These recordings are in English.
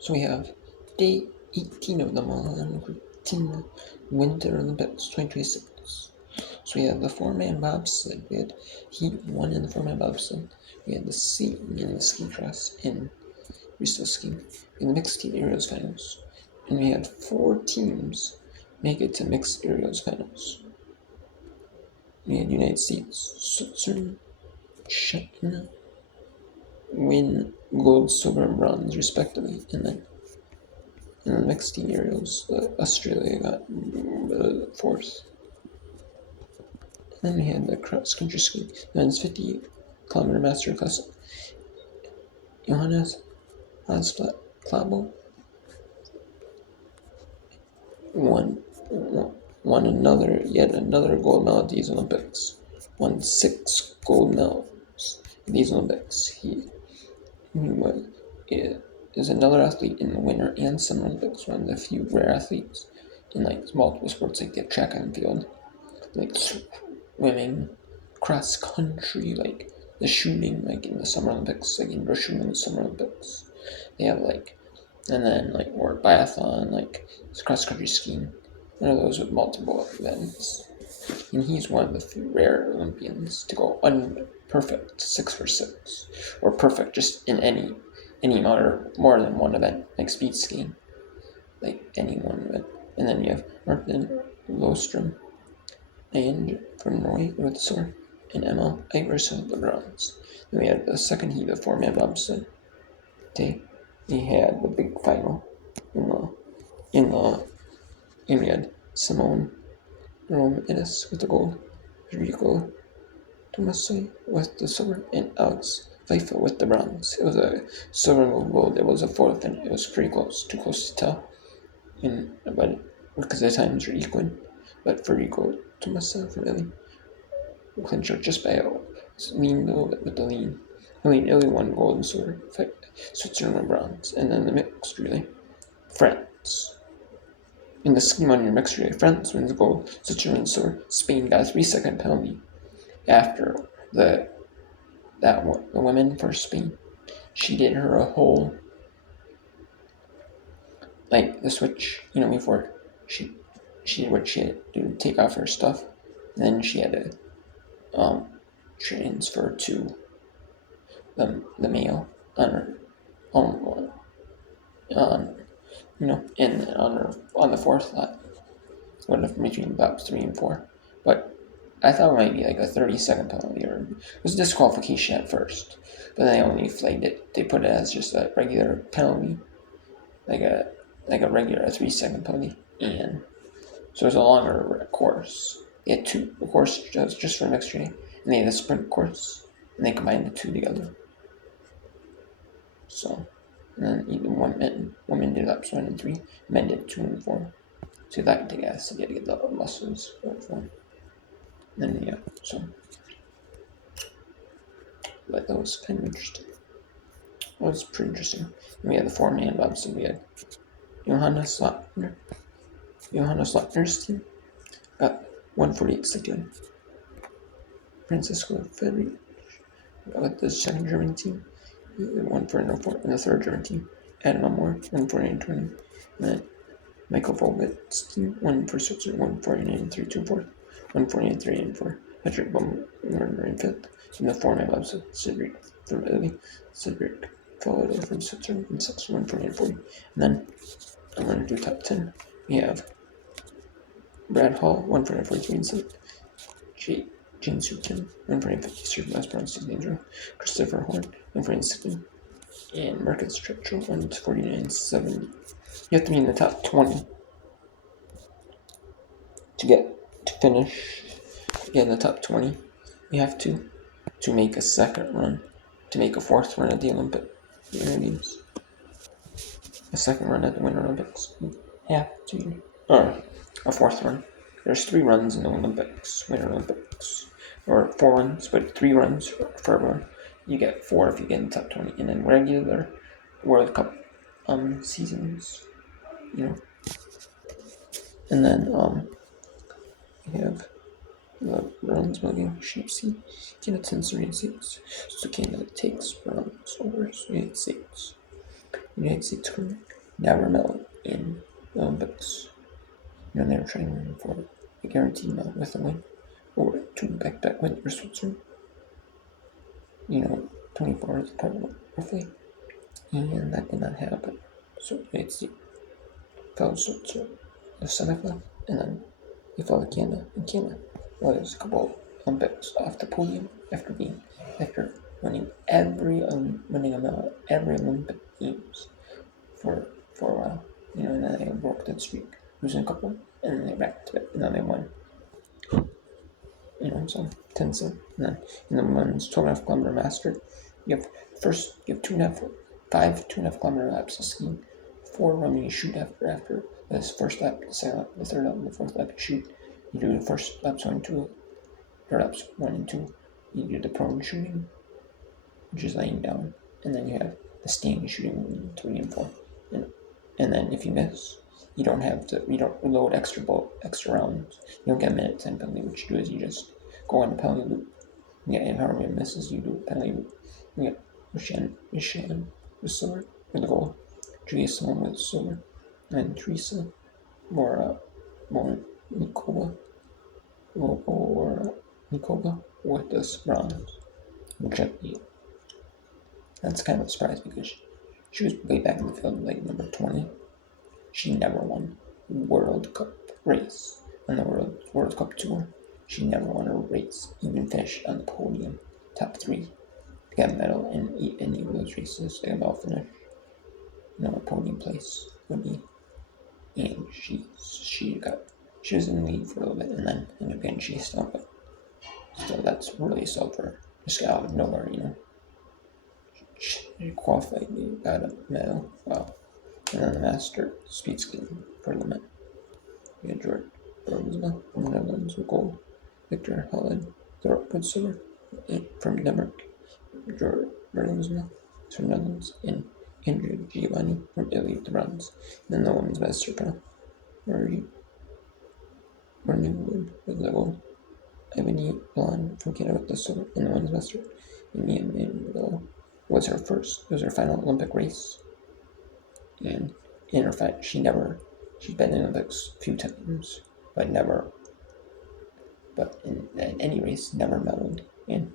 So we have day 18 of the Milan routine Winter Olympics 2026. So we have the four-man bobsled. He won in the four-man bobsled. We had the skiing in the ski cross in freestyle skiing in the mixed team aerials finals. And we had 4 teams make it to mixed aerials finals. We had United States, Switzerland, China win gold, silver, and bronze respectively, and then in the mixed team aerials, Australia got fourth. And then we had the cross country skiing, men's 50-kilometer master class. Johannes Klabo won yet another gold medal at these Olympics. Won 6 gold medals at these Olympics. He is another athlete in the Winter and Summer Olympics. One of the few rare athletes in multiple sports, like the track and field, like swimming, cross country, like the shooting, like in the Summer Olympics, like indoor shooting in the Summer Olympics. They have and then or biathlon, like cross country skiing. One of those with multiple events. And he's one of the few rare Olympians to go perfect 6 for 6, or perfect just in any more than one event, like speed skiing, like any one event. And then you have Martin Lostrom and from Norway with the silver, and Emma Iversen with the bronze. Then we had the second heat of four-man bobsled day. We had the big final and we had Simone Rome Innes with the gold, Rico Tomassi with the silver, and Alex Fifa with the bronze. It was a silver and gold. It was a fourth, and it was pretty close, too close to tell. But because the times were equal, but for Rico Tomassi from Italy clinched it just by a lean little bit with the lean. Italy won gold and silver, Switzerland won bronze, and then the mixed relay, France. In the ski on your mixed relay, France wins gold, Switzerland silver. Spain got a 3-second penalty after the woman for Spain. She did her a whole the switch, before she did what she had to do, take off her stuff, and then she had to transfer to the male on her on the fourth lap, one of between laps 3 and 4. But I thought it might be like a 30-second penalty, or it was disqualification at first, but then they only flagged it. They put it as just a regular penalty, like a regular 3-second penalty, and so it was a longer course. They had two courses just for mixed relay, and they had a sprint course, and they combined the two together. So, and then even women did laps 1 and 3, men did 2 and 4. So that can take acid to get the muscles for. And then but that was kind of interesting. It was pretty interesting. And we had the four-man bobsled. We had Johannes Lochner's team got 148.61. Francisco Federic with the second German team, he won for and the third German team. Adam Amor, 149.20. And then Michael Volbit's team, 1 for Switzerland, 149.3, 2 4, 149.3 and 4. Patrick Baumgartner in fifth. In the four-man bobsled, Cedric from Italy, Cedric followed from Switzerland in 6, 149.40. And then I'm going to do top 10. We have Brad Hall, 149.43 in seventh. Jinsu Kim, 149.50, served last bronze season zero. Christopher Horn, 149.60. And Marcus Churchill, 149.70. You have to be in the top 20 to finish. Get in the top 20. You have to make a second run, to make a fourth run at the Olympic Games. A second run at the Winter Olympics. You have to, or a fourth run. There's 3 runs in the Winter Olympics, or 4 runs, but 3 runs for everyone. You get 4 if you get in the top 20, and then regular World Cup seasons, and then we have the bronze medal Sheepsy, Canada 10 United States. So Canada takes bronze over United States. United States never medaled in the Olympics. You know, they were training for a guaranteed medal with a win over two back-to-back wins for Switzerland. You know, 24 hours apart roughly, and that did not happen. So it's the fell Switzerland, the semifinal, and then they fell to Canada. And Canada was a couple Olympics off the podium after winning every Olympic games for a while. You know, and then they broke that streak, losing a couple, and then they back to it, and then they won. You know, so 10-7. And then in the women's 12.5 kilometer master, you have 5 2.5 kilometer laps of skiing, 4 running you shoot after this first lap, the second lap, the third lap, and the fourth lap you shoot. You do the first laps 1 and 2, third laps 1 and 2. You do the prone shooting, which is laying down, and then you have the standing shooting 3 and 4. And then if you miss, you don't load extra rounds. You don't get a minute time penalty. What you do is you just go on the penalty loop. And however many misses, you do a penalty loop. You get Michelle with silver with the gold, Julia Simone with silver, and Teresa or Nikova with this bronze. That's kind of a surprise because she was way back in the field, like number 20. She never won a World Cup race on the World Cup tour. She never won a race, even finished on the podium, top 3. Got a medal in any of those races. They all finished. You know, a podium place would be. And she was in the lead for a little bit, and then again she stopped. But still, that's really so for her. Just got out of nowhere, you know. She qualified, got a medal. Wow. And then the master speed skiing for the men. We had George Bergsma from the Netherlands with gold, Victor Holland with silver from Denmark, George Bergsma from the Netherlands, and Andrew Giovanni from Italy with the bronze. And then the women's master panel, Marie Wood with the gold, Ebony Blonde from Canada with the silver, and the women's master. And Mia Mandel was her final Olympic race. And in her fact, she's been in the Olympics a few times, but in any race, never medaled. And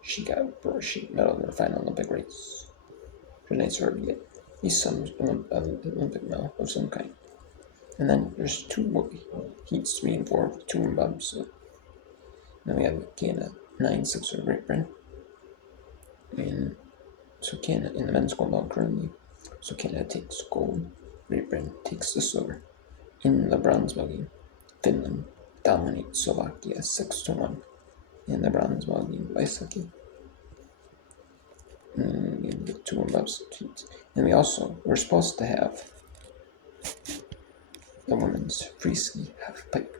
she medaled in her final Olympic race. It was nice for her to get at least some Olympic medal of some kind. And then there's 2 heats, 3 and 4, 2 in bobsled. Then we have Canada 9-6 for Great Britain. And so Canada in the men's gold medal currently. So Canada takes gold, Great Britain takes the silver. In the bronze medal game, Finland dominates Slovakia 6-1 in the bronze medal game by skiing. And we have the 2 in bobsled heats. And we're supposed to have the women's free ski half pipe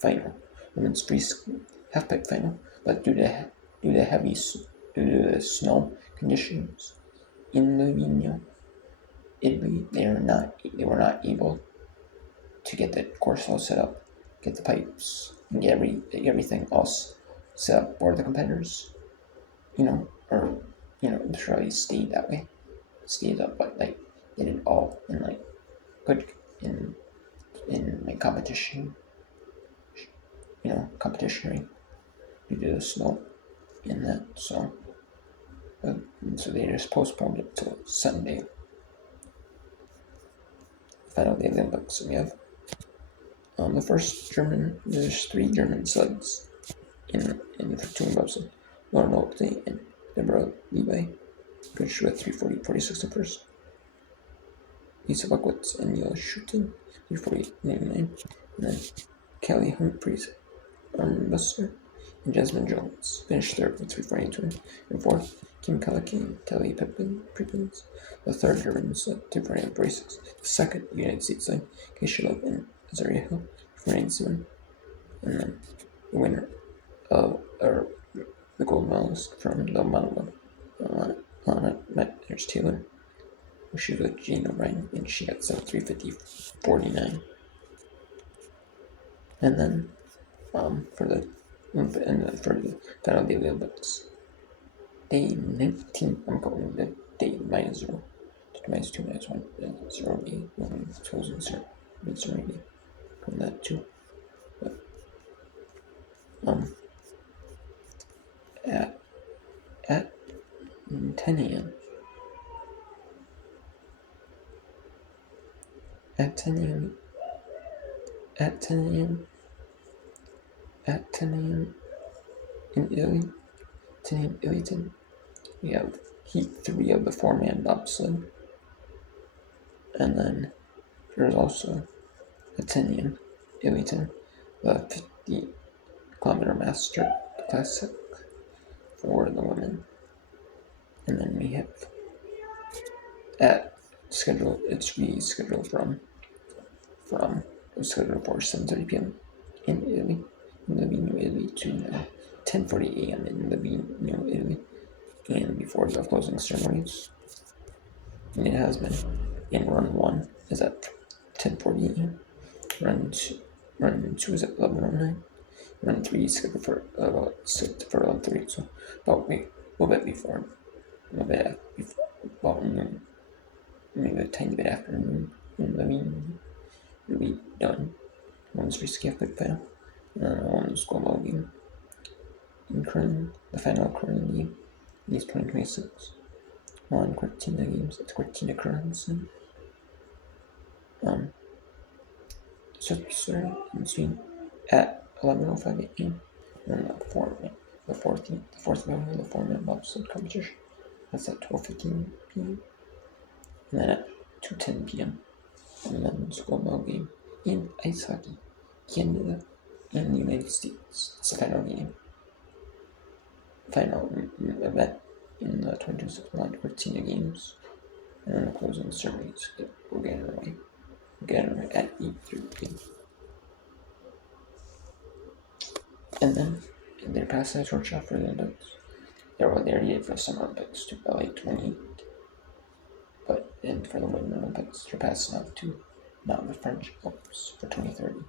final, women's free ski half pipe final, but due to the snow conditions in Livigno, Italy, they were not able to get the course all set up, get the pipes, and get everything else set up for the competitors. Surely stayed that way, but like did it all in like good in like competition. Competition due to the snow in that. So they just postponed it till Sunday. Final day of the Olympics, and we have there's 3 German sleds in the 2 in bobsled. Lauren Oakley and Deborah Levi finished with 3:40.46 the first. Lisa Buckwitz and Neil Schutten 3:40.99, and then Kelly Humphreys, Armbruster, and Jasmine Jones finished third with 3:42, and fourth Kim Kalaki and Kelly Pippins. The third German sled 2:48.46. The second United States sled Keisha Love and Azaria Hill 4:97, and then the winner of the gold medalist from the monocle, Lana Taylor. She was with Jean O'Brien, and she got 3:50.49. And then for the final day of the Olympics, day 19, I'm calling the day -0 to -2, -1, 0, 8, 1, closing ceremony, from that too. But, at 10 a.m. At 10 a.m. At 10 a.m. At 10 a.m. in Italy, 10 a.m. Italyton, we have Heat 3 of the 4-man bobsled. And then there's also at 10 a.m. Italyton, the 50-kilometer Master Classic for the women. And then we have it's rescheduled from scheduled for 7:30 p.m. in Italy, in Livigno, Italy, to 10:40 a.m. in Livigno, Italy, and before the closing ceremonies. And it has been. And run 1 is at 10:40 a.m. Run 2 is at 11:09. Run 3 is scheduled for 11:30. So about a little bit before, about noon, maybe a tiny bit after noon. And it'll be done. One's rescheduled fail. One's global game. In curling, the final curling game is 2026. On Cortina games, it's Cortina currency. So in Sweden at 11:05 a.m. And the fourth level of the 4-man bobsled competition. That's at 12:15 p.m. And then at 2:10 p.m. the men's global game in ice hockey, Canada and the United States. It's the final game. Final event in the 2026 Milan Cortina games. And then the closing ceremonies will get underway. At 8:30. And then they're passing the torch out for the Olympics. They're already for the Summer Olympics to LA 28. And for the Winter Olympics, they're passing out to now the French Alps for 2030.